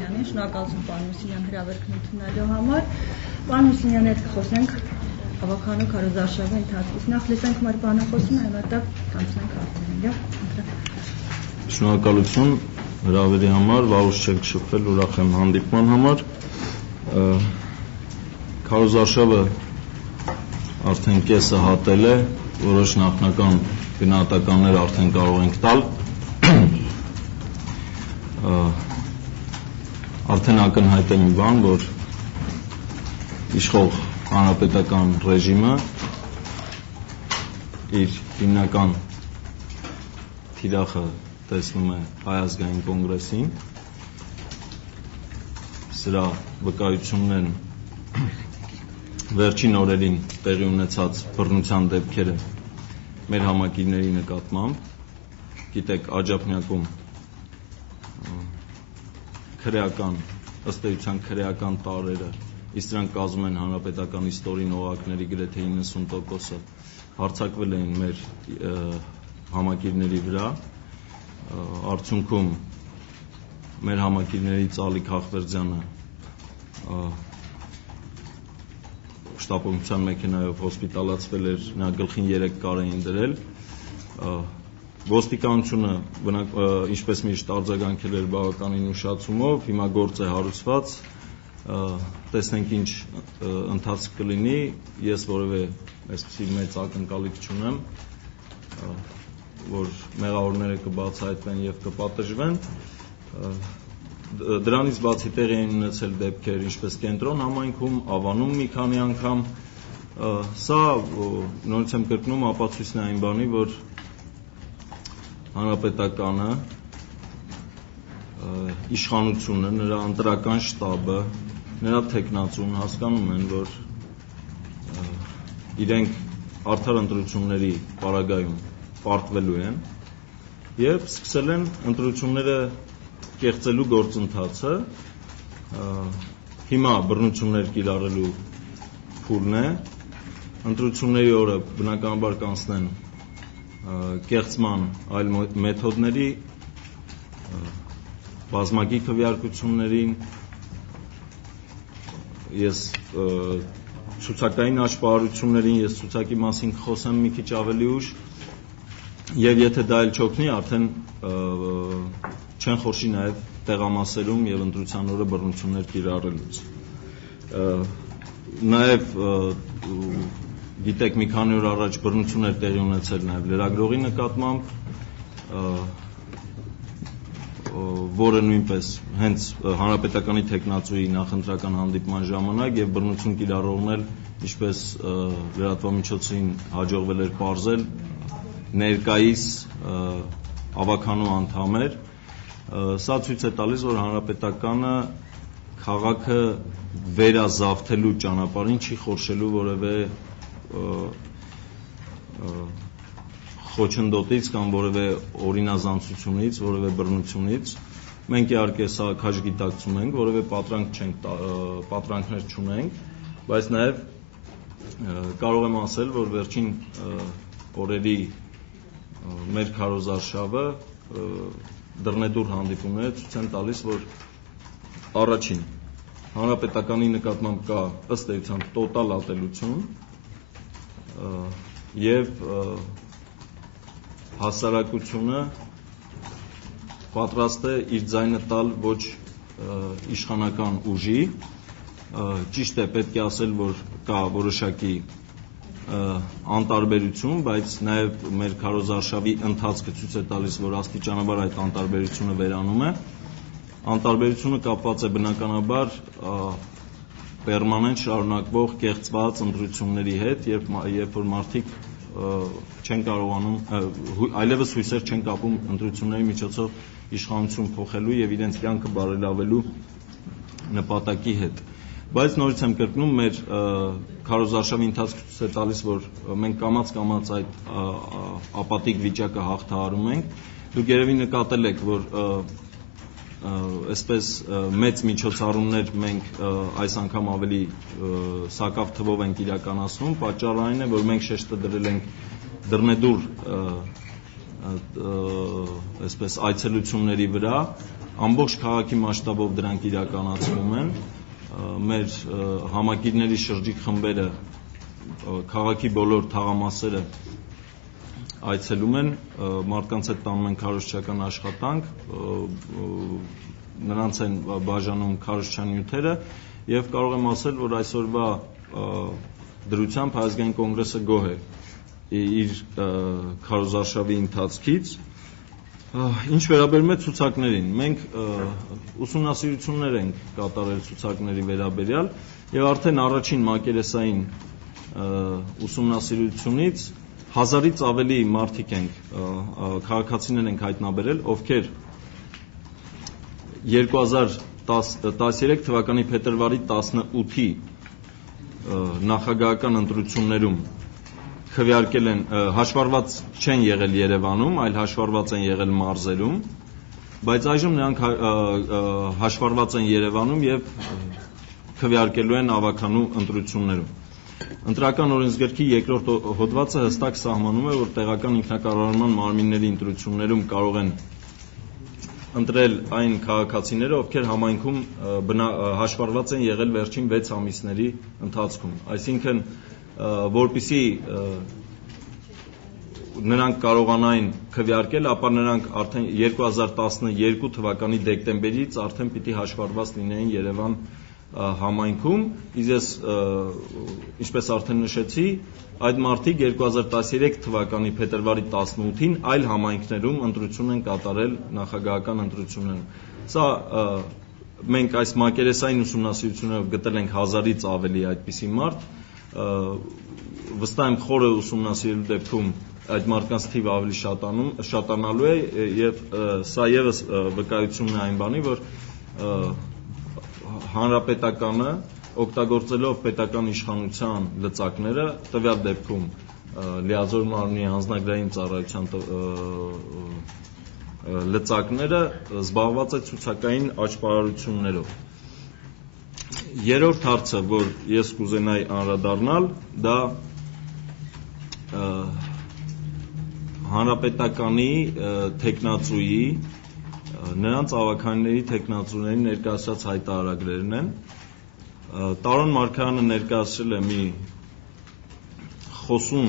Մուսինյանին, շնորհակալություն պարոն Մուսինյան հրավերքն ընդունելու համար։ Պարոն Մուսինյանի հետ կխոսենք հավաքանու քարոզարշավի ընթացքից։ Նախ լսենք մեր բանախոսին, այնուհետև կանցնենք հարցերին։ Շնորհակալություն հրավերի համար, վաղուց չեք շփվել, ուրախ եմ հանդիպման համար։ Քարոզարշավը արդեն կեսը հատել է, որոշ նախնական գնահատականներ արդեն կարող ենք տալ։ Արդեն ակնհայտ է մի բան, որ իշխող հանրապետական ռեժիմը իր հիմնական թիրախը տեսնում է Հայ ազգային կոնգրեսին, սրա վկայություններն վերջին օրերին տեղի ունեցած բռնության դեպքերը մեր համակիրների նկատմամբ, գիտեք, Աջափնյակում ըստ էության քրեական տարրերը, իսկ դրանք կազմում են հանրապետական իստորին օղակների գրեթե 90%-ը հարձակվել էին մեր համակիրների վրա, արդյունքում մեր համակիրների Ծալիկ Հախվերդյանը շտապօգնության մեքենայով հոսպիտալացվել էր, նա գլխին 3 կար էին դրել, ոստիկանությունը, ինչպես միշտ արձագանքել էր բավականին ուշացումով, հիմա գործ է հարուցված, տեսնենք ինչ ընթացք կլինի, ես որևէ այսպիսի մեծ ակնկալիք չունեմ, որ մեղավորները կբացահայտվեն եւ կպատժվեն, դրանից բացի տեղի են ունեցել դեպքեր, ինչպես Կենտրոն համայնքում, Ավանում մի քանի անգամ, սա նորից եմ կրկնում ապացույցն է այն բանի, որ հանրապետականը, իշխանությունը, նրա ընտրական շտաբը, նրա թեկնածուն հասկանում են, որ իրենք արդար ընտրությունների պարագայում պարտվելու են եւ սկսել են ընտրությունները կեղծելու գործընթացը, հիմա բռնություններ կիրառելու փուլն է, ընտրությունների օրը բնականաբար կանցնեն կեղծման այլ մեթոդների, բազմակի քվեարկություններին, ես ցուցակային աշխարհություններին, ես ցուցակի մասին կխոսեմ մի քիչ ավելի ուշ, եւ եթե դա էլ չօգնի, արդեն չեն խորշի նաեւ տեղամասերում եւ ընտրության օրը բռնություններ կիրառելուց։ Նաեւ գիտեք, մի քանի օր առաջ բռնություններ տեղի ունեցել նաև լրագրողի նկատմամբ, որը նույնպես հենց հանրապետականի թեկնածուի նախընտրական հանդիպման ժամանակ եւ բռնություն կիրառողն էլ, ինչպես լրատվամիջոցին հաջողվել էր պարզել, ներկայիս ավականու անդամ էր, սա ցույց է տալիս, որ հանրապետականը քաղաքը վերազավթելու ճանապարհին չի խորշելու որևէ խոչընդոտից կամ որևէ օրինազանցությունից, որևէ բռնությունից, մենք իհարկե սա քաջ գիտակցում ենք, որևէ պատրանքներ չունենք, բայց նաև կարող եմ ասել, որ վերջին օրերի մեր քարոզարշավը դռնեդուռ հանդիպումները ցույց են տալիս, որ առաջին հանրապետականի նկատմամբ կա ըստ էության տոտալ ատելություն եւ հասարակությունը պատրաստ է իր ձայնը տալ ոչ իշխանական ուժի, ճիշտ է, պետք է ասել, որ կա որոշակի անտարբերություն, բայց նաև մեր քարոզարշավի ընթացքը ցույց է տալիս, որ աստիճանաբար այդ անտարբերությունը վերանում է, անտարբերությունը կապված է բնականաբար պերմանենտ շարունակվող կեղծված ընտրությունների հետ, երբ որ մարդիկ չեն կարողանում, այլևս հույսեր չեն կապում ընտրությունների միջոցով իշխանություն փոխելու եւ իրենց կյանքը բարելավելու նպատակի հետ։ Բայց նորից եմ կրկնում, մեր քարոզարշավի ընթացքը ցույց է տալիս, որ մենք կամաց-կամաց այդ ապատիկ վիճակը հաղթահարում ենք։ Դուք երևի նկատել եք, որ այսպես մեծ միջոցառումներ մենք այս անգամ ավելի սակավ թվով ենք իրականացնում, պատճառը այն է, որ մենք շեշտը դրել ենք դռնեդուռ այսպես այցելությունների վրա, ամբողջ քաղաքի մասշտաբով դրանք իրականացվում են, մեր համակիրների շրջիկ խմբերը, քաղաքի բոլոր թաղամասերը այցելում են, մարդկանց հետ տանում են քարոզչական աշխատանք, նրանց են բաժանում քարոզչական նյութերը եւ կարող եմ ասել, որ այսօրվա դրությամբ Հայազգային կոնգրեսը գոհ է իր քարոզարշավի ընթացքից։ Ինչ վերաբերում է ցուցակներին, մենք ուսումնասիրություններ ենք կատարել ցուցակների վերաբերյալ եւ արդեն առաջին մակերեսային ուսումնասիրությունից 1000-ից ավելի մարդիկ ենք, քաղաքացիներ ենք հայտնաբերել, ովքեր 2013 թվականի փետրվարի 18-ի նախագահական ընտրություններում քվեարկել են, հաշվառված չեն եղել Երևանում, այլ հաշվառված են եղել մարզերում, բայց այժմ նրանք հաշվառված են Երևանում եւ քվեարկելու են ավականու ընտրություններում։ Ընտրական օրենսգրքի երկրորդ հոդվածը հստակ սահմանում է, որ տեղական ինքնակառավարման մարմինների ընտրություններում կարող են ընտրել այն քաղաքացիները, ովքեր համայնքում հաշվառված են եղել վերջին 6 ամիսների ընթացքում։ Այսինքն, որպեսզի նրանք կարողանային քվեարկել, ապա նրանք արդեն 2012 թվականի դեկտեմբերից արդեն պիտի հաշվառված լինեին Երևան համայնքում, իսկ ինչպես արդեն նշեցի, այդ մարդիկ 2013 թվականի փետրվարի 18-ին այլ համայնքներում ընտրություն են կատարել նախագահական ընտրություններում։ Սա մենք այս մակերեսային ուսումնասիրություններով գտել ենք 1000-ից ավելի այդպիսի մարդ, վստահ եմ խորը ուսումնասիրելու դեպքում այդ մարդկանց թիվը ավելի շատանալու է եւ սա եւս վկայություն է այն բանի, որ հանրապետականը օգտագործելով պետական իշխանության լծակները, տվյալ դեպքում լիազոր մարմնի անձնագրային ծառայության լծակները զբաղված է ցուցակային աճպարարություններով։ Երրորդ հարցը, որ ես կուզենայի անդրադառնալ, դա հանրապետականի թեկնածուի, նրանց ավականների թեկնածուների ներկայացրած հայտարարագրերն են։ Տարոն Մարգարյանը ներկայացրել է մի խոսուն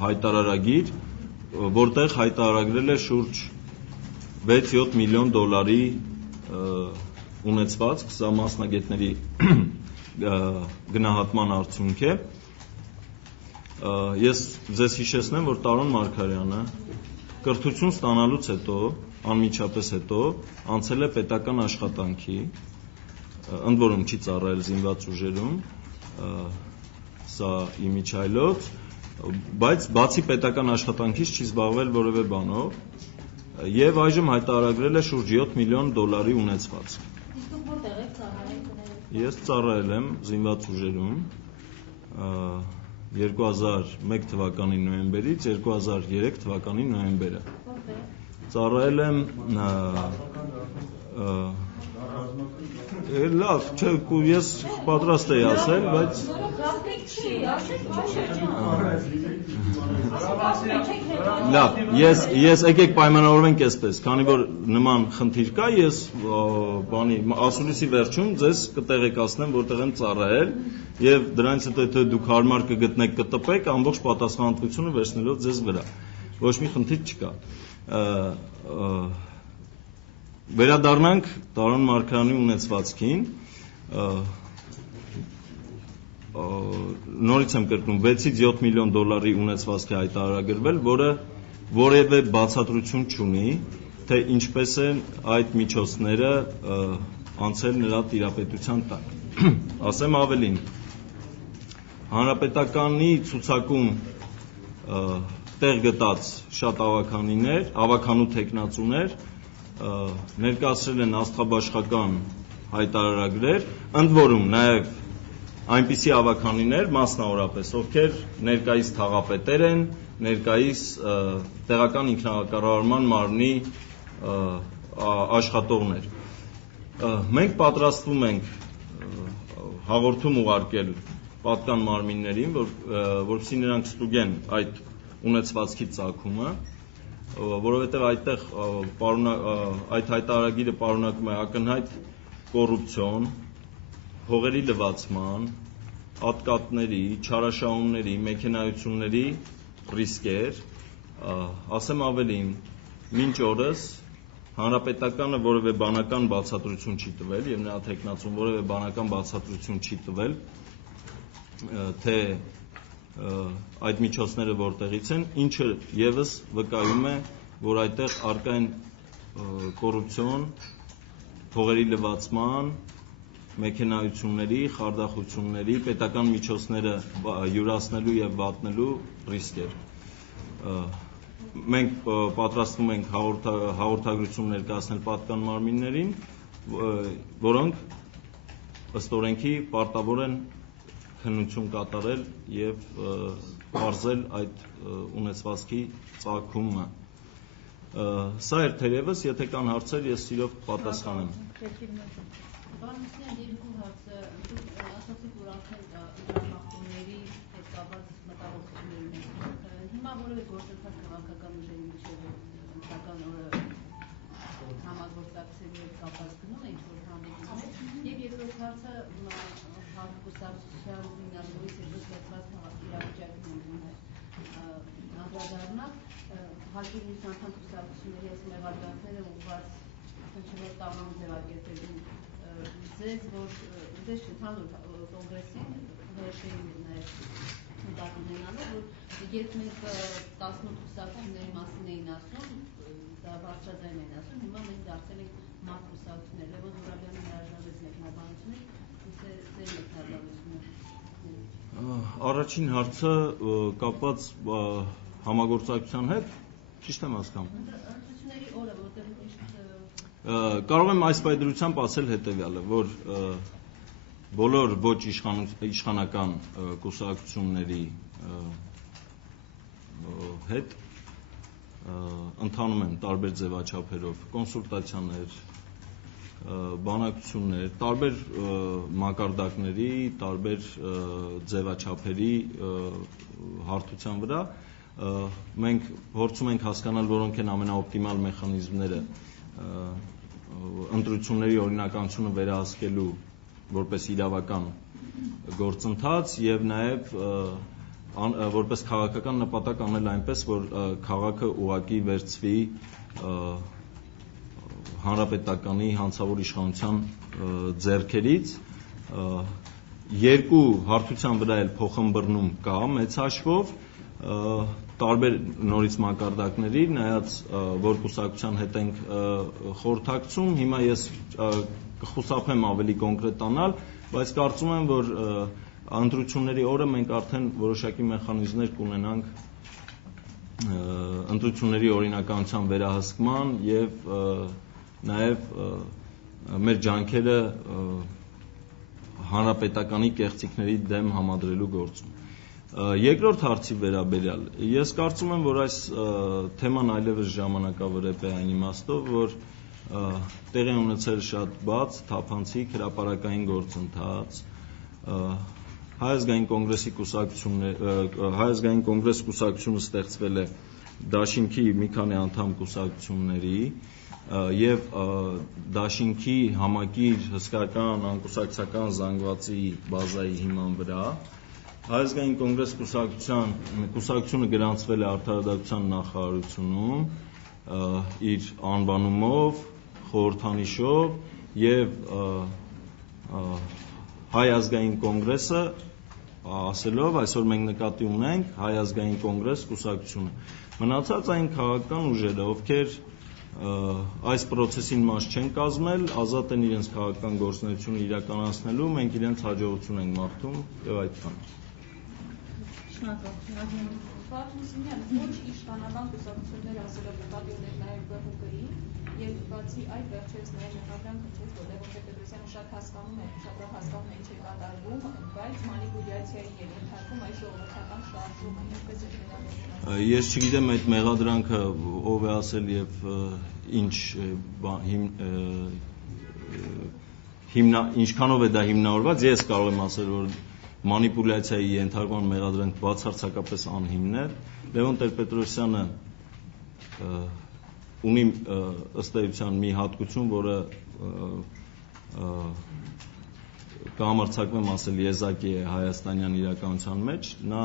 հայտարարագիր, որտեղ հայտարարագրել է շուրջ 6-7 միլիոն դոլարի ունեցվածք, սա մասնագետների գնահատման արդյունք է։ Ես ձեզ հիշեցնեմ, որ Տարոն Մարգարյանը կրթություն ստանալուց հետո, անմիջապես հետո, անցել է պետական աշխատանքի, ընդ որում չի ծառայել զինված ուժերում, սա իմիջայլոց, բայց բացի պետական աշխատանքից չի զբաղվել որևէ բանով եւ այժմ հայտարարագրել է շուրջ 7 միլիոն դոլարի ունեցվածք։ Իսկ դուք որտեղ եք ծառայել։ Ես ծառայել եմ զինված ուժերում 2001 թվականի նոյեմբերից 2003 թվականի նոյեմբերը։ Որտեղ։ Ծառայել եմ լավ, չէ, ես պատրաստ էի ասել, բայց լավ, ես եկեք պայմանավորվենք այսպես, քանի որ նման խնդիր կա, ես ասուլիսի վերջում ձեզ կտեղեկացնեմ, որտեղ եմ ծառայել եւ դրանից հետո եթե դուք հարմար կգտնեք, կտպեք, ամբողջ պատասխանատվությունը վերցնելով ձեզ վրա։ Ոչ մի խնդիր չկա։ Վերադառնանք Տարոն Մարգարյանի ունեցվածքին, նորից եմ կրկնում 6-ից 7 միլիոն դոլարի ունեցվածք է հայտարարագրվել, որը որևէ բացատրություն չունի, թե ինչպես են այդ միջոցները անցել նրա տիրապետության տակ։ Ասեմ ավելին, հանրապետականի ցուցակում տեղ գտած շատ ավականու թեկնածուներ ներկայացրել են աստղաբաշխական հայտարարագրեր, ընդ որում նաև այնպիսի ավականիներ, մասնավորապես, ովքեր ներկայիս թաղապետեր են, ներկայիս տեղական ինքնակառավարման մարմնի աշխատողներ։ Մենք պատրաստվում ենք հաղորդում ուղարկել պատկան մարմիններին, որպեսզի նրանք ստուգեն այդ ունեցվածքի ծագումը որովհետև այդտեղ այդ հայտարարագիրը պարունակում է ակնհայտ կոռուպցիոն, հողերի լվացման, ատկատների, չարաշահումների, մեքենայությունների ռիսկեր, ասեմ ավելին, մինչ օրս Հանրապետականը որևէ բանական բացատրություն չի տվել եւ նրա թեկնածուն որևէ բանական բացատրություն չի տվել, թե այդ միջոցները որտեղից են, ինչը եւս վկայում է, որ այդտեղ առկա են կոռուպցիոն, փողերի լվացման, մեքենայությունների, խարդախությունների, պետական միջոցները յուրացնելու եւ վատնելու ռիսկեր։ Մենք պատրաստվում ենք հաղորդագրություն ներկայացնել պատկան մարմիններին, որոնք ըստ օրենքի պարտավոր են քննություն կատարել եւ բարձել այդ ունեցվածքի ծագումը։ Սա էր թերևս, եթե կան հարցեր, ես սիրով պատասխանեմ։ Պարոն Մուսինյան, երկու հարցը, ասացիք, որ արդեն մախտումների հետ կապված մտահոգություններ ունենք։ Հիմա որևէ գործընթաց քաղաքական ուժերի միջև ընտրական օրը համագործակցելու հետ կապված գնում է ինչ-որ հանդիպումներ, եւ երկրորդ հարցը կուսակցության հիմնադրումից հետո ստեղծված իրավիճակին անդրադառնալ, հարկի մյուս անդամ կուսակցությունների այս մեղադրանքները ուղղված հնչելով տաղանդ ձևակերպելու ձեզ, որ ձեզ ընդհանուր կոնգրեսին որոշեին նաև նկատի ունենալով, որ երբ մենք 18 կուսակցությունների մասին էին ասում, դա բարձրաձայն էին ասում, հիմա մենք դարձել ենք մարդ կուսակցություններ, Լևոն Զուրաբյանը հրաժարվեց մեկնաբանությունից, ձեր մեկնաբանությունը։ Առաջին հարցը կապված համագործակցության հետ, ճիշտ եմ հասկանում։ Ընտրությունների օրը, որտեղ Կարող եմ այս պայդրությամբ ասել հետևյալը, որ բոլոր ոչ իշխանական կուսակցությունների հետ ընթանում են տարբեր ձևաչափերով կոնսուլտացիաներ, բանակցություններ, տարբեր մակարդակների, տարբեր ձևաչափերի հարթության վրա մենք փորձում ենք հասկանալ, որոնք են ամենաօպտիմալ մեխանիզմները ընտրությունների օրինականությունը վերահսկելու որպես իրավական գործընթաց եւ նաեւ որպես քաղաքական նպատակ անել այնպես, որ քաղաքը ուղղակի վերցվի հանրապետականի հանցավոր իշխանության ձեռքերից, երկու հարթության վրա էլ փոխըմբռնում կա մեծ հաշվով, տարբեր նորից մակարդակների, նայած որ կուսակցության հետ ենք խորհրդակցում, հիմա ես կխուսափեմ ավելի կոնկրետանալ, բայց կարծում եմ, որ ընտրությունների օրը մենք արդեն որոշակի մեխանիզմներ կունենանք ընտրությունների օրինականության վերահսկման եւ նաեւ մեր ջանքերը հանրապետականի կեղծիքների դեմ համադրելու գործում։ Երկրորդ հարցի վերաբերյալ, ես կարծում եմ, որ այս թեման այլևս ժամանակավրեպ է այն իմաստով, որ տեղի ունեցել շատ բաց, թափանցիկ, հրապարակային գործընթաց, Հայ ազգային կոնգրեսի Հայ ազգային կոնգրես կուսակցությունը ստեղծվել է դաշինքի մի քանի անդամ կուսակցությունների եւ դաշինքի համակիր հսկական անկուսակցական զանգվածի բազայի հիման վրա Հայ ազգային կոնգրես կուսակցությունը գրանցվել է Արդարադատության նախարարությունում իր անվանումով, խորհրդանիշով եւ Հայ ազգային կոնգրեսը ասելով այսօր մենք նկատի ունենք Հայ ազգային կոնգրես կուսակցությունը։ Մնացած այն քաղաքական ուժերը, ովքեր այս process-ին մաս չեն կազմել, ազատ են իրենց քաղաքական գործունեությունը իրականացնելու, մենք իրենց հաջողություն ենք մաղթում եւ այդքան։ Պարոն Մուսինյան, ոչ իշխանական կուսակցությունները ասելով նկատի ունեն նաև ԲՀԿ-ի եւ բացի այդ վերջերս նաև մեղադրանք հնչեց, որ Լևոն Տեր-Պետրոսյանը շատ լավ հասկանում է ինչ է կատարվում, բայց մանիպուլյացիայի եւ ենթարկում այս ժողովրդական շարժումը ինչպես է վերաբերվում։ Ես չգիտեմ այդ մեղադրանքը ով է ասել եւ ինչքանով է դա հիմնավորված, ես կարող եմ ասել, որ մանիպուլյացիայի ենթարկման մեղադրանք բացարձակապես անհիմն է։ Լևոն Տեր-Պետրոսյանը ունի ըստ էության մի հատկություն, որը կհամարձակվեմ ասել եզակի է հայաստանյան իրականության մեջ, նա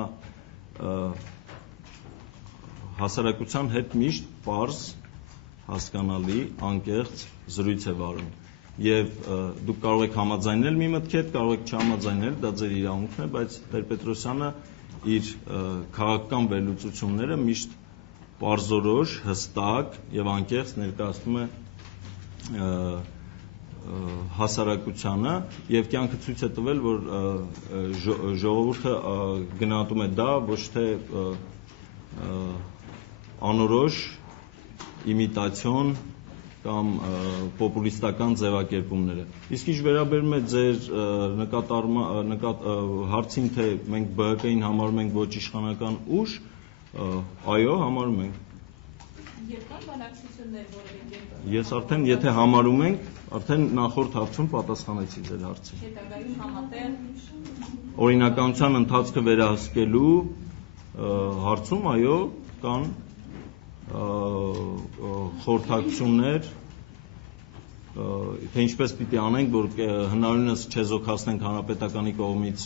հասարակության հետ միշտ պարզ, հասկանալի, անկեղծ զրույց է վարում։ Եվ դուք կարող եք համաձայնել մի մտքի հետ, կարող եք չհամաձայնել, դա ձեր իրավունքն է, բայց Տեր-Պետրոսյանը իր քաղաքական վերլուծությունները միշտ պարզորոշ, հստակ եւ անկեղծ ներկայացնում է հասարակությանը եւ կյանքը ցույց է տվել, որ ժողովուրդը գնահատում է դա ոչ թե անորոշ իմիտացիոն կամ պոպուլիստական ձևակերպումները։ Իսկ ինչ վերաբերում է ձեր հարցին, թե մենք ԲՀԿ-ին համարում ենք ոչ իշխանական ուժ, այո, համարում ենք։ Երկար բանակցություններ որևէ կերպ։ Ես արդեն, եթե համարում ենք, արդեն նախորդ հարցում պատասխանեցի ձեր հարցին։ Հետագայում համատեղ Օրինականության ընթացքը վերահսկելու հարցում, այո, կան խորհրդակցություններ, թե ինչպես պիտի անենք, որ հնարավորինս չեզոքացնենք հանրապետականի կողմից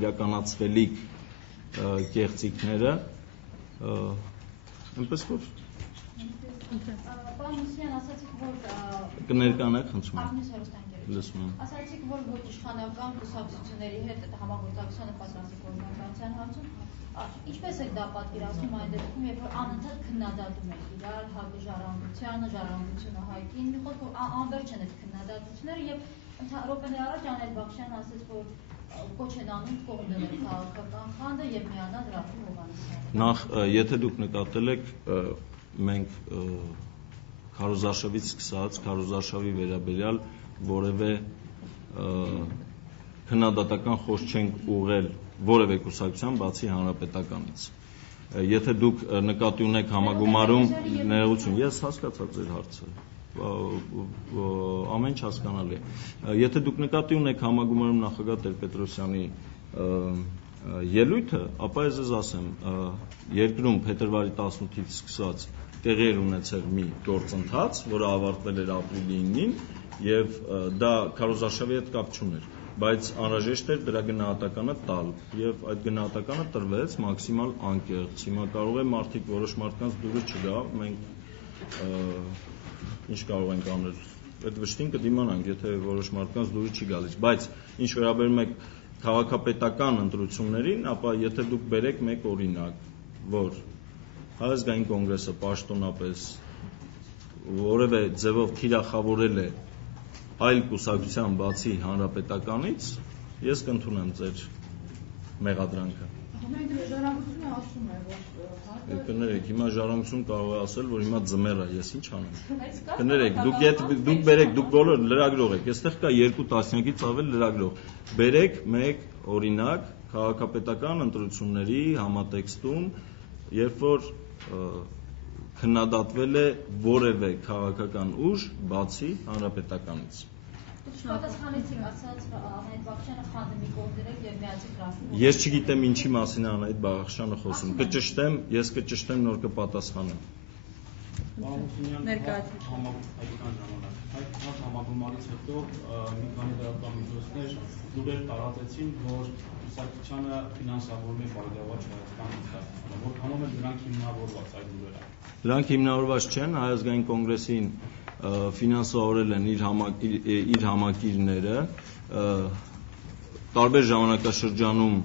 իրականացվելիք կեղծիքները, այնպես որ Պարոն Մուսյան, ասացիք, որ կներկանեք, խնդրում եմ։ լսում եմ։ Ասացիք, որ ոչ իշխանական կուսակցությունների հետ համագործակցությունը պատրաստիկ գործընկերության հարցում, ինչպես եք դա պատկերացնում այն դեպքում, երբ որ անընդհատ քննադատում եք իրար, ժառանգությունը հայտին, մի խոսքով անվերջ են այդ քննադատությունները եւ րոպեներ առաջ Անետ Բախշյանն ասաց, որ կոչ են անում կողմ դնել քաղաքական խանդը եւ միանալ Ռաֆիկ Հովհաննիսյանին։ Նախ, եթե դուք նկատել եք, մենք քարոզարշավից սկսած, քարոզարշավի վերաբերյալ որևէ քննադատական խոսք չենք ուղղել որևէ կուսակցության, բացի հանրապետականից։ Եթե դուք նկատի ունեք համագումարում ներողություն, ես հասկացա ձեր հարցը, ամեն ինչ հասկանալի է։ Եթե դուք նկատի ունեք համագումարում նախագահ Տեր-Պետրոսյանի ելույթը, ապա ես ձեզ ասեմ, երկրում փետրվարի 18-ից սկսած տեղի էր ունեցել մի գործընթաց, որը ավարտվել էր ապրիլի 9-ին, եւ դա քարոզարշավի հետ կապ չուներ, բայց անհրաժեշտ էր դրա գնահատականը տալ, եւ այդ գնահատականը տրվեց մաքսիմալ անկեղծ։ Հիմա կարող է մարդիկ, որոշ մարդկանց դուրս չգա, մենք ինչ կարող ենք անել, այդ վշտին կդիմանանք, եթե որոշ մարդկանց դուրս չի գալիս, բայց ինչ վերաբերում է քաղաքապետական ընտրություններին, ապա եթե դուք բերեք մեկ օրինակ, որ Հայազգային կոնգրեսը պաշտոնապես որևէ ձևով թիրախավորել է այլ կուսակցության բացի հանրապետականից, ես կընդունեմ ձեր մեղադրանքը։ Մենք ժառանգությունը ասում է, որ կներեք, հիմա ժառանգություն կարող է ասել, որ հիմա ձմեռ է, ես ինչ անեմ։ Կներեք, դուք բերեք, դուք բոլոր լրագրող եք, այստեղ կա 2 տասնյակից ավել լրագրող։ Բերեք մեկ օրինակ քաղաքապետական ընտրությունների համատեքստում, երբ որ քննադատվել է որևէ քաղաքական ուժ բացի հանրապետականից։ Դուք պատասխանեցիք, ասաց Անետ Բախշյանը խանդը մի կողմ դրեք եւ միացեք Ռաֆիկ։ Ես չգիտեմ ինչի մասին է Անետ Բախշյանը խոսում։ Կճշտեմ, ես կճշտեմ, նոր կպատասխանեմ։ Այդ համագումարից հետո մի քանի լրատվամիջոցներ լուրեր տարածեցին, որ կուսակցությանը ֆինանսավորում է Բարդավաճ Հայաստան, որքանով են դրանք հիմնավորված այդ լուրերը։ Դրանք հիմնավորված չեն, Հայազգային կոնգրեսին ֆինանսավորել են իր համակիրները, տարբեր ժամանակաշրջանում,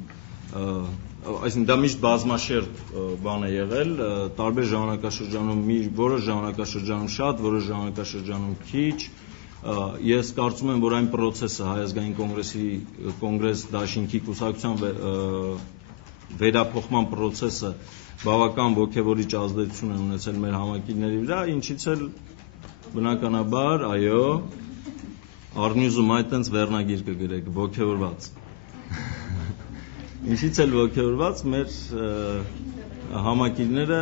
այսինքն դա միշտ բազմաշերտ բան է եղել, տարբեր ժամանակաշրջանում, որոշ ժամանակաշրջանում շատ, որոշ ժամանակաշրջանում քիչ, ես կարծում եմ, որ այն պրոցեսը Հայազգային կոնգրես դաշինքի կուսակցության վերափոխման պրոցեսը բավական ոգևորիչ ազդեցություն է ունեցել մեր համակիրների վրա, ինչից էլ բնականաբար, այո, Արնյուզում այդտենց վերնագիր կգրեք, ոգևորված։ Ինչից էլ ոգևորված մեր համակիրները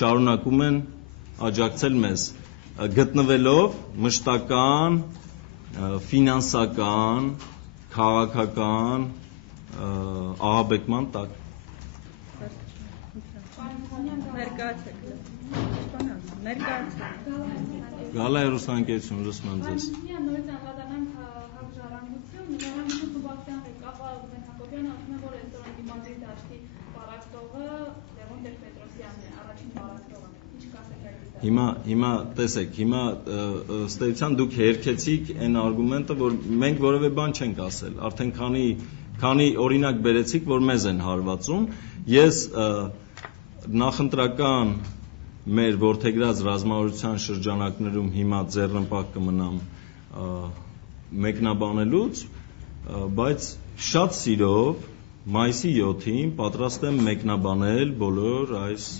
շարունակում են աջակցել մեզ, գտնվելով մշտական, ֆինանսական, քաղաքական ահաբեկման տակ։ Ներկայացեք։ Ներկայացեք։ Գալա հեռուստաընկերություն լսում եմ ձեզ։ Նորից անդրադառնանք հաղժարանություն, Ժառանգություն Խմբակցության ղեկավար Ռուբեն Հակոբյանը ասում է, որ այսօր ընդդիմադիր դաշտի պարակտողը Լևոն Տեր-Պետրոսյանն է, առաջին պարակտողը։ Ինչ կասեք այդ։ Հիմա տեսեք, հիմա ըստ էության դուք հերքեցիք այն արգումենտը, որ մենք որևէ բան չենք ասել, արդեն քանի օրինակ բերեցիք, որ մեզ են հարվածում, ես նախընտրական մեր որդեգրած ռազմավարության շրջանակներում հիմա ձեռնպահ կմնամ մեկնաբանելուց, բայց շատ սիրով մայիսի 7-ին պատրաստ եմ մեկնաբանել բոլոր այս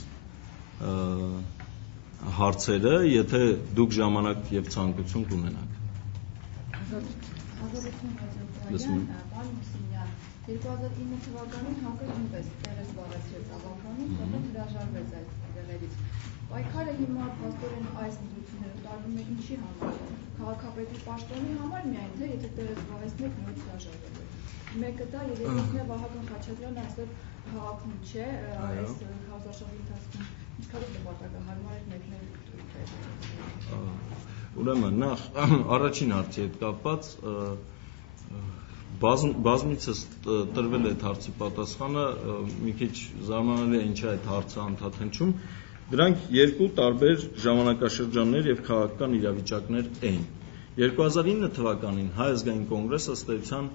հարցերը, եթե դուք ժամանակ եւ ցանկություն կունենաք։ 2009 թվականին ՀԱԿ-ը նույնպես տեղ է զբաղեցրեց ավականին, որտեղ հրաժարվեց այդ տեղերից։ Պայքարը հիմա փաստորեն այս ընդդիմություններում տարվում է ինչի համար։ Քաղաքապետի պաշտոնի համար միայն, թե եթե տեղը զբաղեցնեք նորից հրաժարվելու։ Մեկը դա եւ երկրորդն է Վահագն Խաչատրյանը այսօր հավաքում չէ, այս քարոզարշավի ընթացքում ինչքան նպատակահարմար էր մեկնել Ուրեմն նախ առաջին հարցի հետ կապված բազմիցս տրվել է այդ հարցի պատասխանը, մի քիչ զարմանալի է ինչի այդ հարցը անդադ հնչում։ Դրանք երկու տարբեր ժամանակաշրջաններ եւ քաղաքական իրավիճակներ էին։ 2009 թվականին Հայ ազգային կոնգրեսը ըստ էության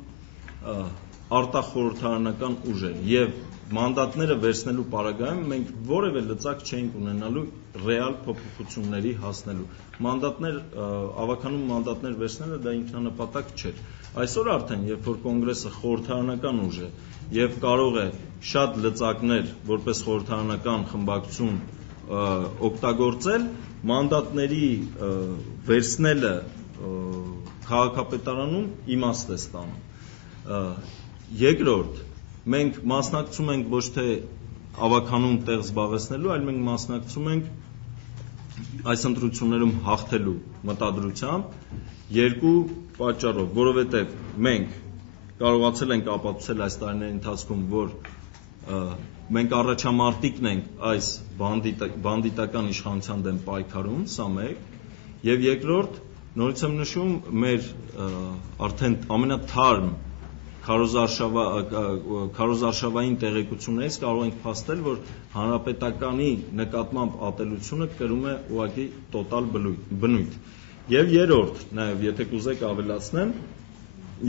արտախորհրդարանական ուժ էր եւ մանդատները վերցնելու պարագայում մենք որևէ լծակ չէինք ունենալու ռեալ փոփոխությունների հասնելու։ Ավականում մանդատներ վերցնելը դա ինքնանպատակ չէր։ Այսօր արդեն, երբ որ կոնգրեսը խորհրդարանական ուժ է եւ կարող է շատ լծակներ որպես խորհրդարանական խմբակցություն օգտագործել, մանդատների վերցնելը քաղաքապետարանում իմաստ է ստանում։ Երկրորդ, մենք մասնակցում ենք ոչ թե ավականում տեղ զբաղեցնելու, այլ մենք մասնակցում ենք այս ընտրություններում հաղթելու մտադրությամբ երկու պատճառով, որովհետև մենք կարողացել ենք ապացուցել այս տարիների ընթացքում, որ մենք առաջամարտիկն ենք այս բանդիտական իշխանության դեմ պայքարում, սա մեկ, եւ երկրորդ, նորից եմ նշում, մեր արդեն ամենաթարմ քարոզարշավային տեղեկություններից կարող ենք փաստել, որ հանրապետականի նկատմամբ ատելությունը կրում է ուղղակի տոտալ բնույթ։ Եվ երրորդ, նաև եթե կուզեք ավելացնեմ,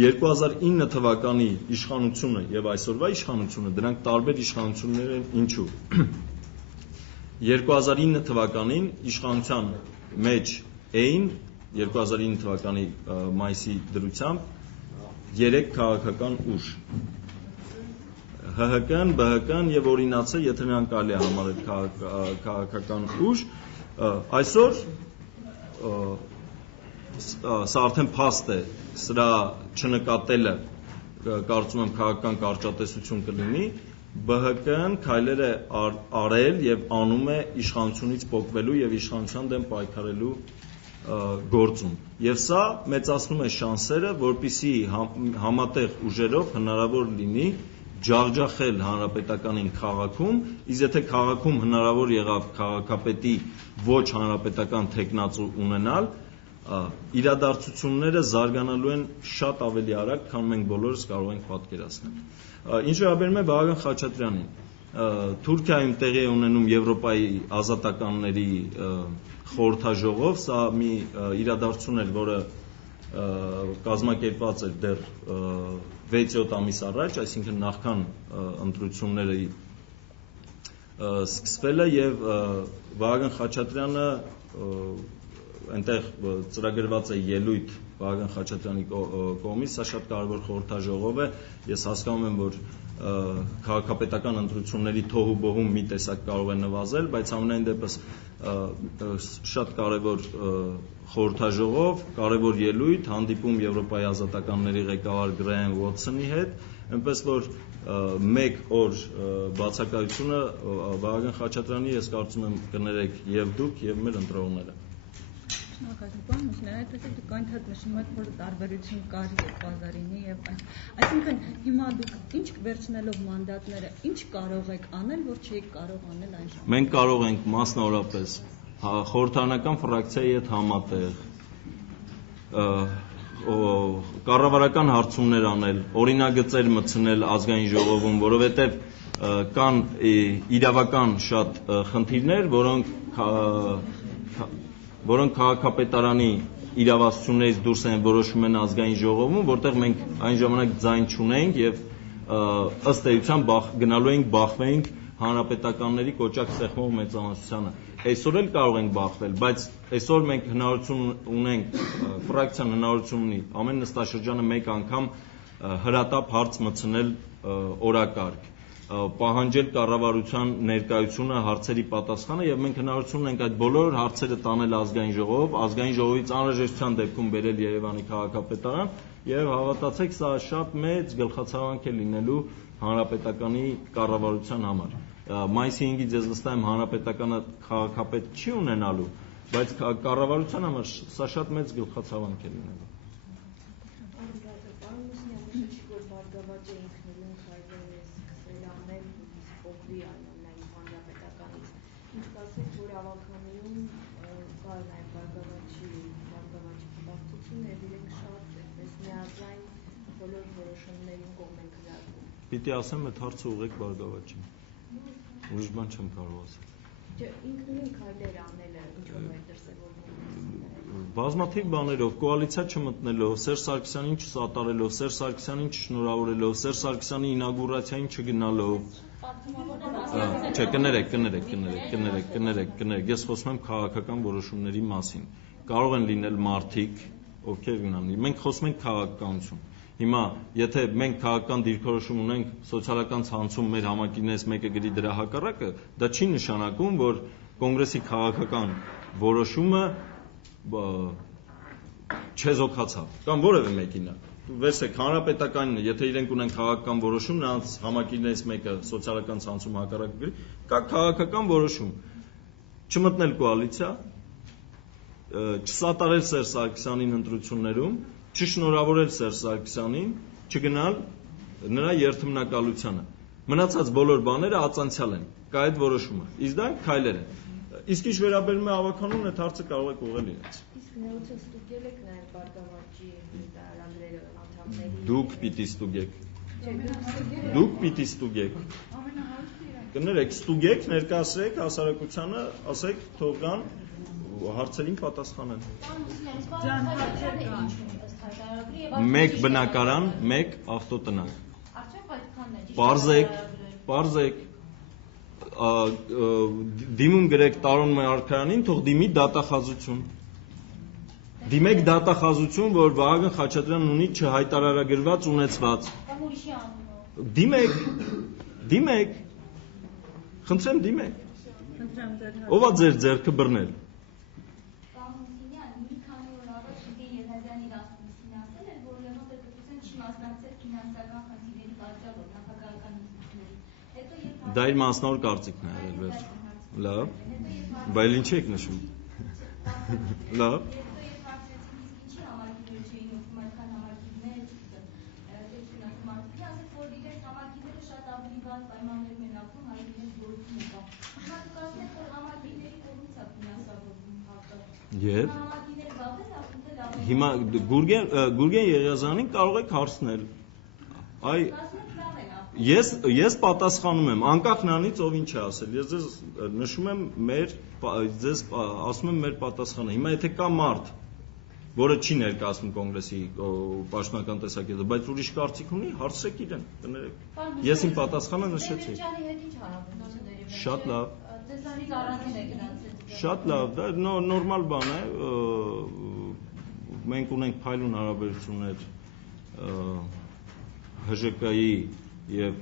2009 թվականի իշխանությունը եւ այսօրվա իշխանությունը դրանք տարբեր իշխանություններ են, ինչու։ 2009 թվականին իշխանության մեջ էին 2009 թվականի մայիսի դրությամբ 3 քաղաքական ուժ ՀՀԿ-ն, ԲՀԿ-ն եւ օրինացը, եթե նրան կարելի է համարել քաղաքական ուժ, այսօր սա արդեն փաստ է, սրա չնկատելը կարծում եմ քաղաքական կարճատեսություն կլինի, ԲՀԿ-ն քայլեր է արել եւ անում է իշխանությունից պոկվելու եւ իշխանության դեմ պայքարելու գործում։ Եվ սա մեծացնում է շանսերը, որպեսզի համատեղ ուժերով հնարավոր լինի ջախջախել հանրապետականին քաղաքում, իսկ եթե քաղաքում հնարավոր եղավ քաղաքապետի ոչ հանրապետական թեկնածու ունենալ, իրադարձությունները զարգանալու են շատ ավելի արագ, քան մենք բոլորս կարող ենք պատկերացնել։ Ինչ վերաբերում է Վահագն Խաչատրյանին, Թուրքիայում տեղի է ունենում Եվրոպայի ազատականների խորհրդաժողով, սա մի իրադարձություն էր, որը կազմակերպված էր դեռ 6-7 ամիս առաջ, այսինքն նախքան ընտրությունները սկսվելը, եւ Վահագն Խաչատրյանը այնտեղ ծրագրված է ելույթ Վահագն Խաչատրյանի կողմից, սա շատ կարևոր խորհրդաժողով է, ես հասկանում եմ, որ քաղաքապետական ընտրությունների թոհուբոհում մի տեսակ կարող է նվազել, բայց ամենայն դեպս շատ կարևոր խորհրդաժողով, կարևոր ելույթ, հանդիպում Եվրոպայի ազատականների ղեկավար Գրահեմ Ուոթսոնի հետ, այնպես որ մեկ օր բացակայությունը Վահագն Խաչատրյանի ես կարծում եմ կներեք եւ դուք եւ մեր ընտրողները։ Այդպես է դուք այնտեղ նշում եք, որ տարբերություն կար եւ բազարինի եւ այսինքն հիմա դուք ինչ վերցնելով մանդատները, ինչ կարող եք անել, որ չէիք կարող անել այն ժամանակ։ Մենք կարող ենք մասնավորապես խորհրդարանական ֆրակցիայի հետ համատեղ կառավարական հարցումներ անել, օրինագծեր մտցնել ազգային ժողովում, որովհետև կան իրավական շատ խնդիրներ, որոնք քաղաքապետարանի իրավասություններից դուրս են որոշում են ազգային ժողովում, որտեղ մենք այն ժամանակ ձայն չունենք եւ ըստ էության գնալու ենք բախվենք հանրապետականների կոճակ սեղմող մեծամասնությանը։ Այսօր էլ կարող ենք բախվել, բայց այսօր մենք հնարավորություն ունենք, ֆրակցիան հնարավորություն ունի ամեն նստաշրջանը մեկ անգամ հրատապ հարց մտցնել օրակարգ, պահանջել կառավարության ներկայությունը, հարցերի պատասխանը եւ մենք հնարավորություն ունենք այդ բոլոր հարցերը տանել ազգային ժողով, ազգային ժողովից անհրաժեշտության դեպքում բերել Երևանի քաղաքապետարան եւ հավատացեք, սա շատ մեծ գլխացավանք է լինելու հանրապետականի կառավարության համար։ Մայիսի 5-ից ես վստահ եմ հանրապետականը քաղաքապետ չի ունենալու, բայց կառավարության համար սա շատ մեծ գլխացավանք է լինելու։ Պիտի ասեմ, այդ հարցը ուղղեք Բարգավաճին։ Ուրիշ բան չեմ կարող ասել։ Ինքնուրույն քայլեր անելը ինչով է դրսևորվում։ Բազմաթիվ բաներով, կոալիցիա չմտնելով, Սերժ Սարգսյանին չսատարելով, Սերժ Սարգսյանին չշնորհավորելով, Սերժ Սարգսյանի ինագուրացիային չգնալով։ Չէ, կներեք, ես խոսում եմ քաղաքական որոշումների մասին։ Կարող են լինել մարդիկ, ովքեր գնան։ Մենք խոսում ենք քաղաքականություն։ Հիմա, եթե մենք քաղաքական դիրքորոշում ունենք սոցիալական ցանցում մեր համակիրներից մեկը գրի դրա հակառակը, դա չի նշանակում, որ կոնգրեսի քաղաքական որոշումը չեզոքացավ կամ որևէ մեկինը։ Վերցեք հանրապետականին, եթե իրենք ունեն քաղաքական որոշում, նրանց համակիրներից մեկը սոցիալական ցանցում հակառակ գրի, կա քաղաքական որոշում։ Չմտնել կոալիցիա, չսատարել Սերժ Սարգսյանին ընտրություններում, չշնորհավորել Սերժ Սարգսյանին, չգնալ նրա երթմնակալությանը։ Մնացած բոլոր բաները ածանցյալ են, կա այդ որոշումը։ Իսկ դա քայլեր են։ Իսկ ինչ վերաբերում է ավականուն, այդ հարցը կարող եք ուղղել իրենց։ Իսկ նորից ստուգել եք նաև Բարգավաճի տարանրերը անդամների։ Դուք պիտի ստուգեք։ Դուք պիտի ստուգեք։ Կներեք, ստուգեք, ներկայացրեք հասարակությանը, ասեք, թող գան հարցերին պատասխանեն։ Մեկ բնակարան, մեկ ավտոտնակ։ Պարզեք, դիմում գրեք Տարոն Մարգարյանին, թող դիմի դատախազություն։ Դիմեք դատախազություն, որ Վահագն Խաչատրյանն ունի չհայտարարագրված ունեցված։ Դիմեք, խնդրեմ դիմեք։ Ո՞վ է ձեր ձեռքը բռնել։ Դա իր մասնավոր կարծիքն է եղել վերջ։ Լավ, բայց ինչ եք նշում։ Լավ։ Եվ հիմա Գուրգեն Եղիազարյանին կարող եք հարցնել։ Ես պատասխանում եմ, անկախ նրանից ով ինչ է ասել։ Ես ձեզ նշում եմ ձեզ ասում եմ մեր պատասխանը։ Հիմա եթե կա մարդ, որը չի ներկայացնում կոնգրեսի պաշտոնական տեսակետը, բայց ուրիշ կարծիք ունի, հարցրեք իրեն, կներեք։ Ես իմ պատասխանը նշեցի։ Շատ լավ։ Շատ լավ, դա նորմալ բան է։ Մենք ունենք փայլուն հարաբերություններ ՀԺԿ-ի եւ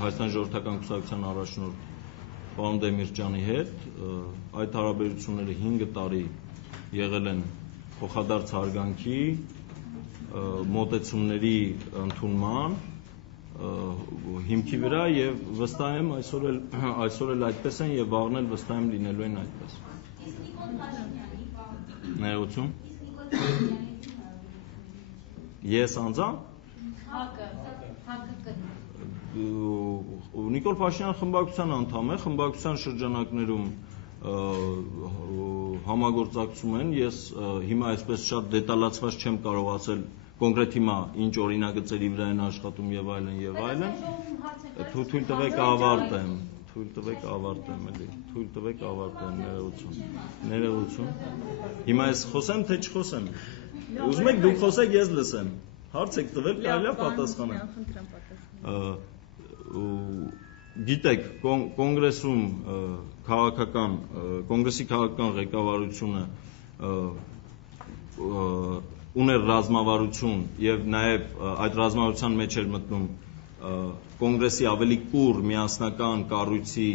Հայաստան ժողովրդական կուսակցության առաջնորդ պարոն Դեմիրճյանի հետ, այդ հարաբերությունները 5 տարի եղել են փոխադարձ հարգանքի, մոտեցումների ընդունման հիմքի վրա եւ վստահ եմ այսօր էլ այդպես են եւ վաղն էլ վստահ եմ լինելու են այդպես։ Ներողություն։ Ես անձամբ Նիկոլ Փաշինյանը խմբակցության անդամ է, խմբակցության շրջանակներում համագործակցում են, ես հիմա այսպես շատ դետալացված չեմ կարող ասել կոնկրետ հիմա ինչ օրինագծերի վրա են աշխատում եւ այլն, թույլ տվեք ավարտեմ, ներողություն, հիմա ես խոսեմ, թե չխոսեմ, ուզում եք դուք խոսեք, ես լսեմ, հարց եք տվել, կարելի է պատասխանեմ, գիտեք, կոնգրեսում կոնգրեսի քաղաքական ղեկավարությունը ուներ ռազմավարություն եւ նաեւ այդ ռազմավարության մեջ էր մտնում կոնգրեսի ավելի կուռ միասնական կառույցի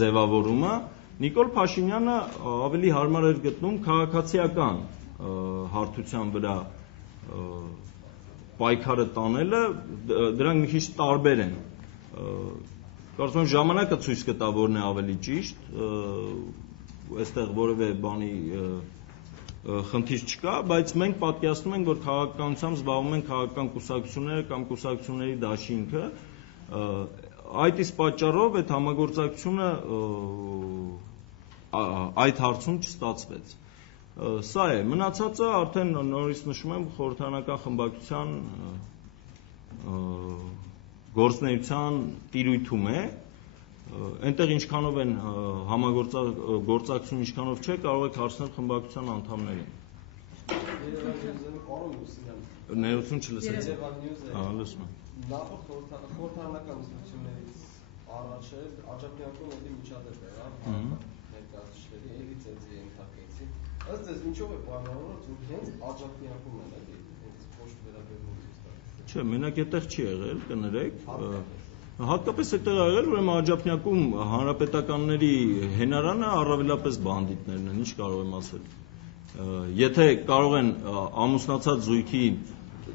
ձևավորումը, Նիկոլ Փաշինյանը ավելի հարմար էր գտնում քաղաքացիական հարթության վրա պայքարը տանելը, դրանք մի քիչ տարբեր են։ Կարծում եմ ժամանակը ցույց կտա որն է ավելի ճիշտ, այստեղ որևէ բանի խնդիր չկա, բայց մենք պատկերացնում ենք, որ քաղաքականությամբ զբաղվում են քաղաքական կուսակցությունները կամ կուսակցությունների դաշինքը, այդ իսկ պատճառով այդ համագործակցությունը այդ հարցում չստացվեց։ Սա է, մնացածը արդեն նորից նշում եմ խորհրդարանական խմբակցության գործունեության տիրույթում է, այնտեղ ինչքանով են համագործակցություն ինչքանով չէ, կարող եք հարցնել խմբակցության անդամներին։ Ներողություն չլսեցի։ Լսում եմ։ Նախորդ խորհրդարանական ուսումնություններից առաջ Աջափնյակում էլի միջադեպ եղավ, ներկայացուցիչների էլի ծեծի ենթարկեցի։ Ըստ ձեզ ինչով է պայմանավորված, որ հենց Աջափնյակում են էլի հենց ոչ վերաբերվում։ Չէ, մենակ այդտեղ չի եղել, կներեք։ Հատկապես այդտեղ եղել, ուրեմն Աջափնյակում հանրապետականների հենարանը առավելապես բանդիտներն են, ինչ կարող եմ ասել։ Եթե կարող են ամուսնացած զույգի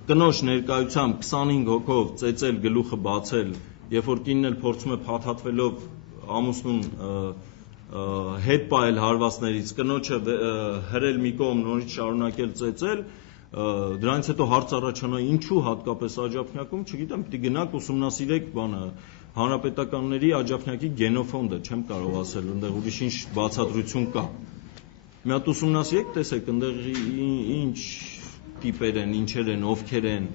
կնոջ ներկայությամբ 25 հոգով ծեծել, գլուխը բացել, երբ որ կինն էլ փորձում է փաթաթվելով ամուսնուն հետ պահել հարվածներից, կնոջը հրել մի կողմ, նորից շարունակել ծեծել, դրանից հետո հարց առաջանա ինչու հատկապես Աջափնյակում, չգիտեմ, պիտի գնաք ուսումնասիրեք բանը, հանրապետականների Աջափնյակի գենոֆոնդը, չեմ կարող ասել, այնտեղ ուրիշ ինչ բացատրություն կա։ Մի հատ ուսումնասիրեք, տեսեք, այնտեղ ինչ տիպեր են, ինչեր են, ովքեր են։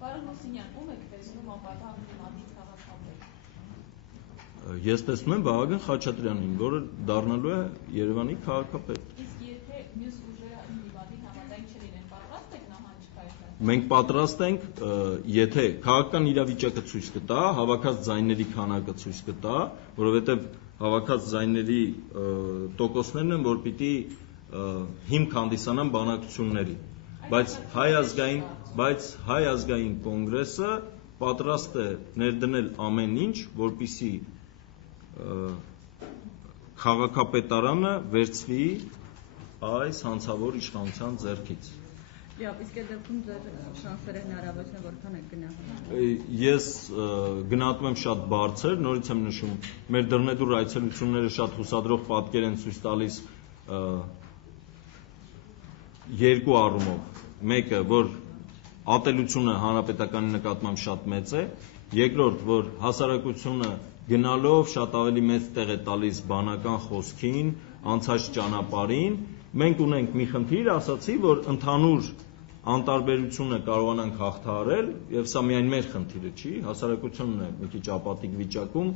Պարոն Մուսինյան, ում եք տեսնում անպայման դիմադից քաղաքապետ։ Ես տեսնում եմ Վահագն Խաչատրյանին, որը դառնալու է Երևանի քաղաքապետ։ Իսկ եթե մյուս ուժերը դիմադի համաձայն չլինեն, պատրաստ եք նահանջ կայացնել։ Մենք պատրաստ ենք, եթե քաղաքական իրավիճակը ցույց կտա, հավաքած ձայների քանակը ցույց կտա, որովհետև հավաքած ձայների տոկոսներն են, որ պիտի հիմք հանդիսանան բանակցությունների, բայց հայ ազգային կոնգրեսը պատրաստ է ներդնել ամեն ինչ, որպեսզի քաղաքապետարանը վերցվի այս հանցավոր իշխանության ձեռքից։ Իսկ այդ դեպքում ձեր շանսերը հնարավորություն է որքան եք գնահատում։ Ես գնահատում եմ շատ բարձր, նորից եմ նշում, մեր դռնեդուր այցելությունները շատ հուսադրող պատկեր են ցույց տալիս երկու առումով։ Մեկը, որ ատելությունը հանրապետականի նկատմամբ շատ մեծ է, երկրորդ, որ հասարակությունը գնալով շատ ավելի մեծ տեղ է տալիս բանական խոսքին, անցած ճանապարհին, մենք ունենք մի խնդիր, ասացի, որ ընդհանուր անտարբերությունը կարողանանք հաղթահարել, եւ սա միայն մեր խնդիրը չի, հասարակությունն է մի քիչ ապատիկ վիճակում,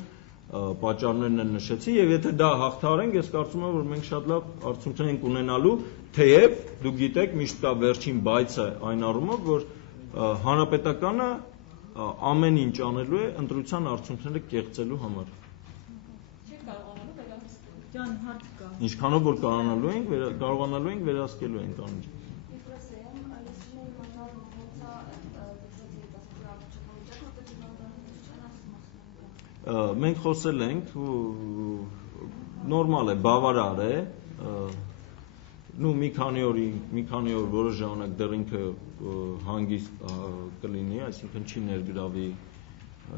պատճառներն էլ նշեցի, եւ եթե դա հաղթահարենք, ես կարծում եմ, որ մենք շատ լավ արդյունքներ ենք ունենալու, թեև դուք գիտեք, միշտ կա վերջին բայցը այն առումով, որ հանրապետականը ամեն ինչ անելու է ընտրության արդյունքները կեղծելու համար։ Չեք կարողանալու վերահսկել։ Ջան, հարց կա։ Ինչքանով որ կարողանալու ենք վերահսկելու ենք անիչ։ Մենք խոսել ենք, նորմալ է, բավարար է, մի քանի օր որոշ ժամանակ դեռ ինքը հանգիստ կլինի, այսինքն չի ներգրավի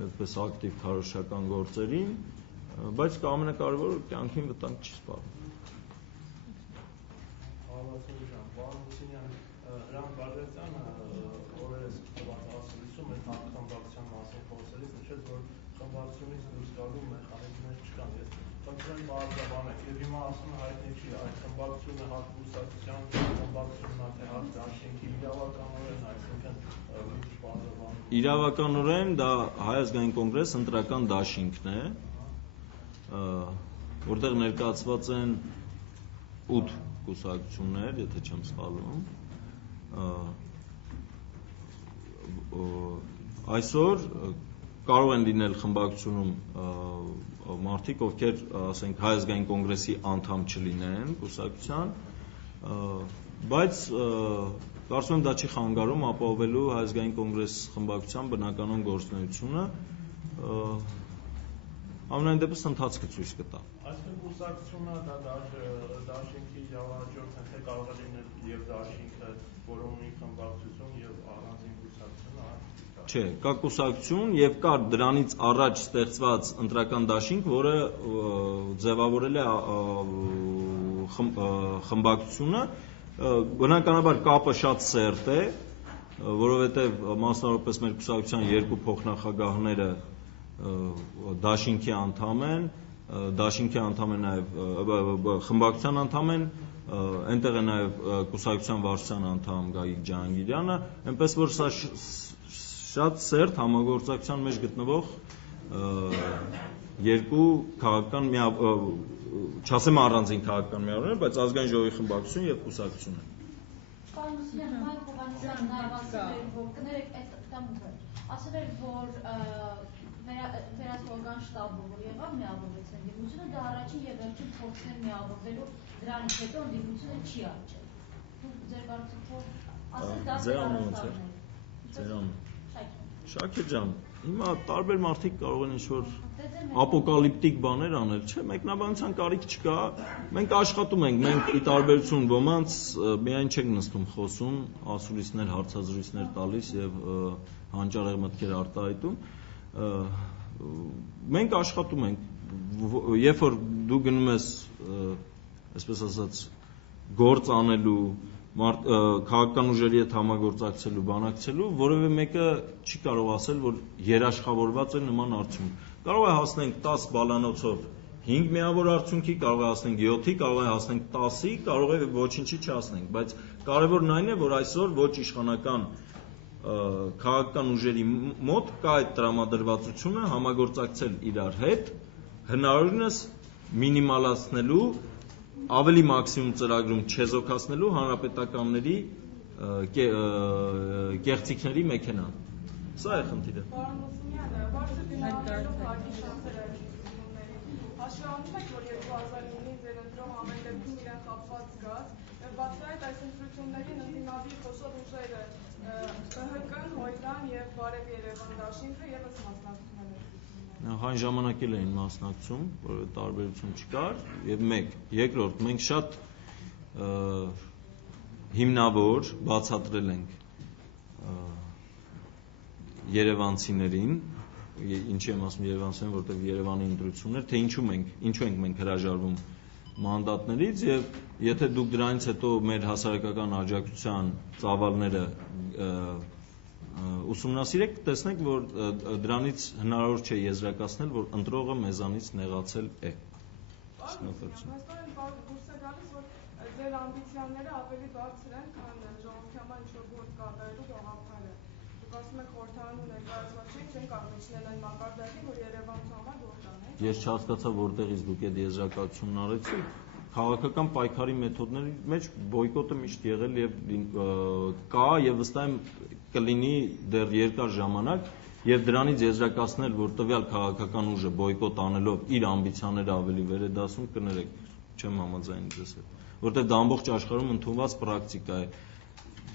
այդպես ակտիվ քարոզչական գործերին, բայց ամենակարևորը կյանքին վտանգ չի սպառնում։ շնորհակալություն պարոն Հուսինյան, Հրանտ Բաղդասարյանը օրերս ասուլիսում մեր խմբակցության մասին խոսելիս նշեց, որ խմբակցությունից դուրս գալու մեխանիզմներ չկան։ Ես խնդրեմ բարձրաբանեք, եւ հիմա ասում է հայտնի չի, այդ խմբակցությունը հատ կուսակցության խմբակցությունն է, թե հատ դաշինքի իրավականորեն, այսինքն մի քիչ բարձրաբանեք։ Իրավականորեն դա Հայ ազգային կոնգրես ընտրական դաշինքն է, որտեղ ներկայացված են 8 կուսակցություններ, եթե չեմ սխալվում։ Այսօր կարող են լինել խմբակցությունում մարդիկ, ովքեր ասենք Հայ ազգային կոնգրեսի անդամ չլինեն կուսակցության, բայց կարծում եմ դա չի խանգարում ապահովելու Հայ ազգային կոնգրես խմբակցության բնականոն գործունեությունը, ամենայն դեպս ընթացքը ցույց կտա։ Այսինքն կուսակցությունը դա դաշինքի իրավաճորն է, թե կարող է լինել եւ դաշինքը, որը ունի խմբակցություն եւ առանձին կուսակցություն, Չէ, կա կուսակցություն եւ կա դրանից առաջ ստեղծված ընտրական դաշինք, որը ձևավորել է խմբակցությունը, բնականաբար կապը շատ սերտ է, որովհետեւ մասնավորապես մեր կուսակցության երկու փոխնախագահները դաշինքի անդամ են, նաև խմբակցության անդամ են, այնտեղ է նաև կուսակցության վարչության անդամ Գագիկ Ջահանգիրյանը, այնպես որ սա շատ սերտ համագործակցության մեջ գտնվող երկու քաղաքական չասեմ առանձին քաղաքական միավորներ, բայց ազգային ժողովի խմբակցություն եւ կուսակցություն է։ Պարոն Հուսինյան, Հայկ Հովհաննիսյանը նաև ասել էր, որ վերահսկողական շտաբը, որ եղավ միավորվեց ընդդիմությունը, դա առաջին եւ վերջին փորձն է միավորվելու, դրանից հետո ընդդիմությունը չի արժել։ Ձեր կարծիքով ասել դա Շաքիր ջան, հիմա տարբեր մարդիկ կարող են ինչ-որ ապոկալիպտիկ բաներ անել, չէ, մեկնաբանության կարիք չկա, մենք աշխատում ենք, մենք ի տարբերություն ոմանց միայն չենք նստում խոսում, ասուլիսներ, հարցազրույցներ տալիս եւ հանճարեղ մտքեր արտահայտում, մենք աշխատում ենք, երբ որ դու գնում ես, այսպես ասած, գործ անելու, քաղաքական ուժերի հետ համագործակցելու, բանակցելու, որևէ մեկը չի կարող ասել, որ երաշխավորված է նման արդյունք։ Կարող է հասնենք 10 բալանոցով 5 միավոր արդյունքի, կարող է հասնենք 7-ի, կարող է հասնենք 10-ի, կարող է ոչինչի չհասնենք, բայց կարևորն այն է, որ այսօր ոչ իշխանական քաղաքական ուժերի մոտ կա այդ տրամադրվածությունը համագործակցել իրար հետ, հնարավորինս մինիմալացնելու, ավելի մաքսիմում ծրագրում չեզոքացնելու հանրապետականների կեղծիքների մեքենան։ Սա է խնդիրը։ Պարոն Մուսինյանը, բարձր գնահատելով հարկի շանսերը հաշվառվում եք, որ 2009-ին ձեր ընտրող ամեն դեպքում իրեն խաբված գազ, եւ բացի այդ այս ընտրություններին ընդդիմադիր խոշոր ուժերը ԲՀԿ-ն, ՀՅԴ-ն եւ Բարև Երևան դաշինքը եւս մասնակցում են։ Այն ժամանակ էլ էին մասնակցում, որովհետեւ տարբերություն չկար, եւ մեկ, երկրորդ, մենք շատ հիմնավոր բացատրել ենք երևանցիներին, ինչի եմ ասում երևանցիներին, որտեղ Երևանի ընտրություններ, թե ինչու ենք մենք հրաժարվում մանդատներից եւ եթե դուք դրանից հետո մեր հասարակական աջակցության ծավալները ուսումնասիրեք, տեսնեք, որ դրանից հնարավոր չէ եզրակացնել, որ ընտրողը մեզանից նեղացել է։ Ձեր ամբիցիաները ավելի բարձր են, քան ժողովրդի համար ինչ-որ գործ կատարելու գաղափարը։ Դուք ասում եք խորհրդարանում ներկայացված չեք, չեն կարող իջնել այն մակարդակին, որ Երևանցու համար գործ անեն։ Ես չհասկացա որտեղից դուք այդ եզրակացությունն արեցիք։ Քաղաքական պայքարի մեթոդների մեջ բոյկոտը միշտ եղել եւ կա եւ վստահ եմ կլինի դեռ երկար ժամանակ եւ դրանից եզրակացնել, որ տվյալ քաղաքական ուժը բոյկոտ անելով իր ամբիցիաները ավելի վեր է դասում, կներեք, չեմ համաձայն ձեզ հետ, որտեղ դա ամբողջ աշխարհում ընդունված պրակտիկա է։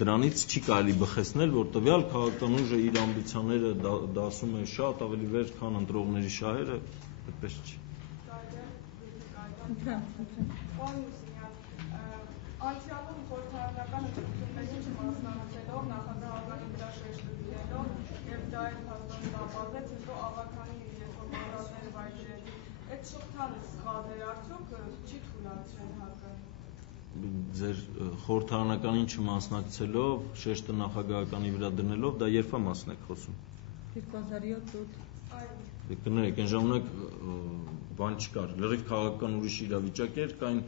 Դրանից չի կարելի բխեցնել, որ տվյալ քաղաքական ուժը իր ամբիցիաները դասում է շատ ավելի վեր, քան ընտրողների շահերը, այդպես չի։ Անցյալում խորհրդարանական ընտրություններին չմասնակցելով, նախագահական ընտրաշեշտ դրելով եւ դա էլ հաստատ ապահովեց, հետո ավականի երբ մանդատները վայրերի, այդ շղթան սխալ էր, արդյոք չի թույլատրել ՀԱԿ-ը։ ձեր խորհրդարանականին չմասնակցելով, շեշտը նախագահականի վրա դնելով, դա երբ է մասն եք խոսում։ 2007 Կներեք, այն ժամանակ բան չկար, լրիվ քաղաքական ուրիշ իրավիճակ էր, կային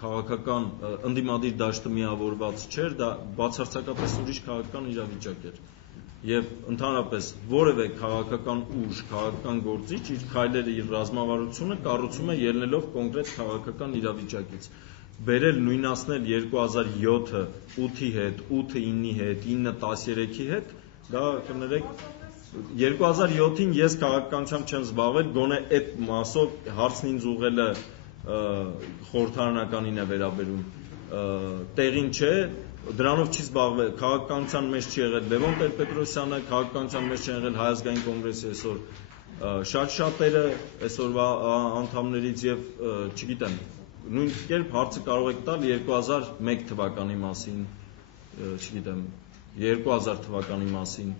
քաղաքական ընդդիմադիր դաշտը միավորված չէր, դա բացարձակապես ուրիշ քաղաքական իրավիճակ էր։ Եվ ընդհանրապես որևէ քաղաքական ուժ, քաղաքական գործիչ իր քայլերը, իր ռազմավարությունը կառուցում է ելնելով կոնկրետ քաղաքական իրավիճակից։ Բերել նույնացնել 2007-ը 8-ի հետ, 8-ը 9-ի հետ, 9-ը 13-ի հետ, դա կներեք 2007-ին ես քաղաքականությամբ չեմ զբաղվել, գոնե այդ մասով հարցն ինձ ուղղելը խորհրդարանականին է վերաբերում, տեղին չէ, դրանով չի զբաղվել, քաղաքականության մեջ չի եղել Լևոն Տեր-Պետրոսյանը, քաղաքականության մեջ չի եղել Հայ ազգային կոնգրեսի այսօր շատ-շատերը այսօրվա անդամներից եւ չգիտեմ, նույն կերպ հարցը կարող եք տալ 2001 թվականի մասին, չգիտեմ, 2000 թվականի մասին,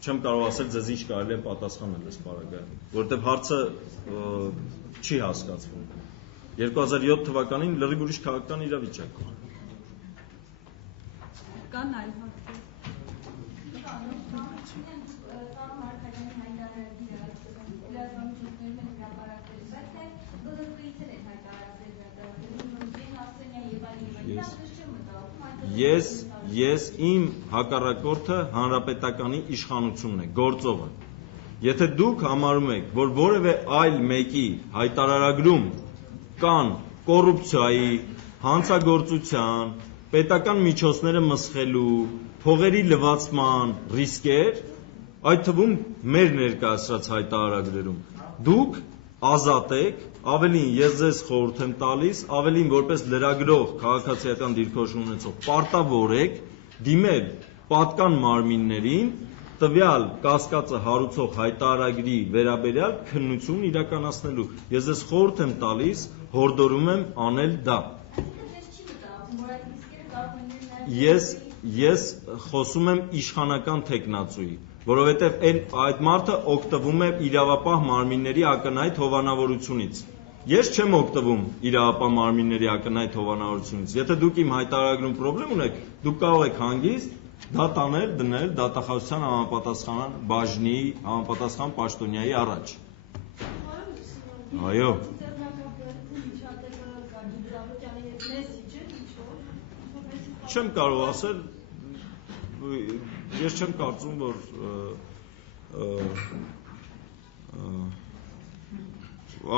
չեմ կարող ասել ձեզ ինչ կարելի է պատասխանել այս պարագայում, որովհետեւ հարցը չի հասկացվում։ 2007 թվականին լրիվ ուրիշ քաղաքական իրավիճակ էր։ Կան այլ հարցեր։ Ես իմ հակառակորդը հանրապետականի իշխանությունն է, գործողը։ Եթե դուք համարում եք, որ որևէ այլ մեկի հայտարարագրում կան կոռուպցիայի, հանցագործության, պետական միջոցները մսխելու, փողերի լվացման ռիսկեր, այդ թվում մեր ներկայացրած հայտարարագրերում, դուք ազատ եք, ավելին ես ձեզ խորհուրդ եմ տալիս, ավելին որպես լրագրող քաղաքացիական դիրքորոշում ունեցող պարտավոր եք դիմել պատկան մարմիններին տվյալ կասկածը հարուցող հայտարարագրի վերաբերյալ քննություն իրականացնելու։ Ես ձեզ խորհուրդ եմ տալիս, հորդորում եմ անել դա։ Ես խոսում եմ իշխանական թեկնածուի, որովհետև այդ մարդը օգտվում է իրավապահ մարմինների ակնհայտ հովանավորությունից։ Ես չեմ օգտվում իրավապահ մարմինների ակնհայտ հովանավորությունից։ Եթե դուք իմ հայտարարագրում խնդրեմ ունեք, դուք կարող եք հանգիստ դա տանել, դնել դատախազության համապատասխան բաժնի, համապատասխան պաշտոնյայի առաջ։ Այո։ Չեմ կարող ասել, ես չեմ կարծում, որ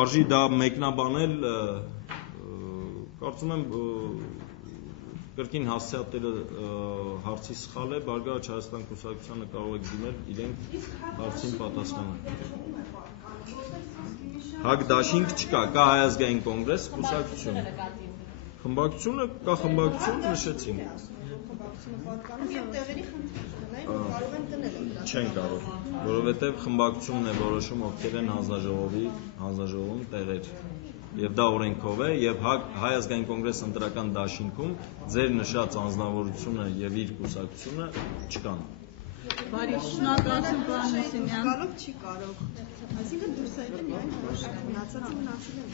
արժի դա մեկնաբանել, կարծում եմ կրկին հասցեատերը հարցի սխալ է, Բարգավաճ Հայաստան կուսակցությանը կարող եք դիմել, իրենք հարցին պատասխանեն։ Հակ դաշինք չկա, կա Հայ ազգային կոնգրես, կուսակցություն։ Խմբակցությունը կա խմբակցություն նշեցին։ Չեն կարող, որովհետև խմբակցությունն է որոշում ովքեր են հանձնաժողովում տեղեր։ Եվ դա օրենքով է, եւ Հայ ազգային կոնգրես ընտրական դաշինքում ձեր նշած անձնավորությունը եւ իր կուսակցությունը չկան։ Բարի շնորհակալություն պարոն Մուսինյան։ Գալով չի կարող։ Այսինքն դուրս է եկել միայն մնացածը մնացել են։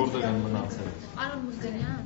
Որտեղ են մնացել։ Պարոն Մուսինյան։